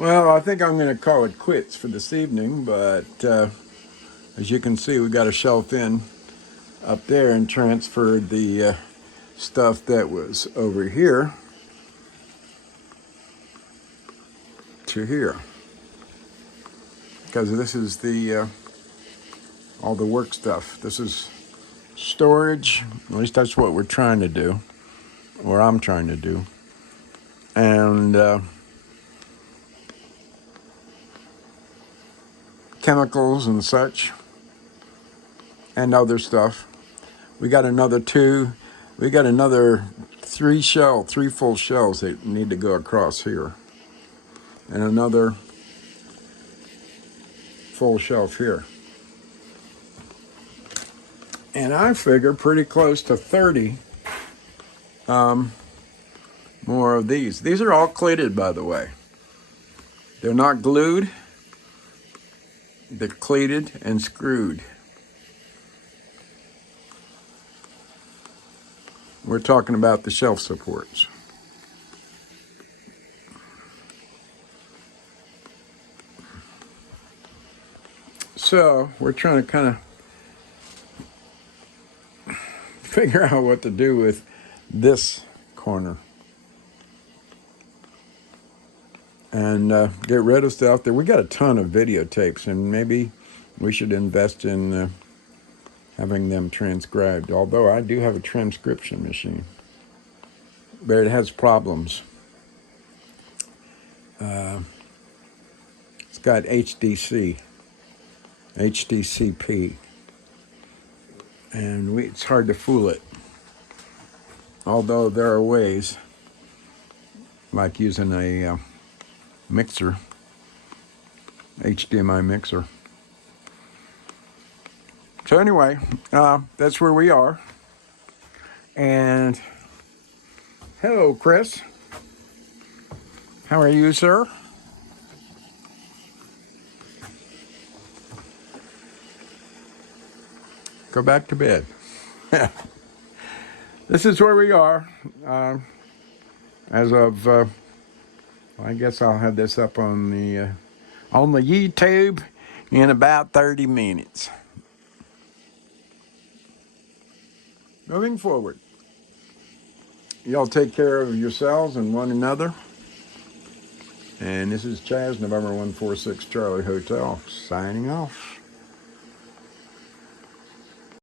Well, I think I'm going to call it quits for this evening, but as you can see, we got a shelf in up there and transferred the stuff that was over here to here, because this is the all the work stuff. This is storage. At least that's what we're trying to do, or I'm trying to do, and chemicals and such, and other stuff. We got another three full shelves that need to go across here, and another full shelf here. And I figure pretty close to 30 more of these. These are all cleated, by the way. They're not glued. They're cleated and screwed. We're talking about the shelf supports. So we're trying to kind of figure out what to do with this corner and get rid of stuff there. We got a ton of videotapes, and maybe we should invest in having them transcribed, although I do have a transcription machine, but it has problems. It's got HDCP, and it's hard to fool it, although there are ways, like using a mixer, HDMI mixer. So anyway, that's where we are. And hello, Chris. How are you, sir? Go back to bed. This is where we are. As of, I guess I'll have this up on the YouTube in about 30 minutes. Moving forward, y'all take care of yourselves and one another. And this is Chaz, November 146 Charlie Hotel, signing off.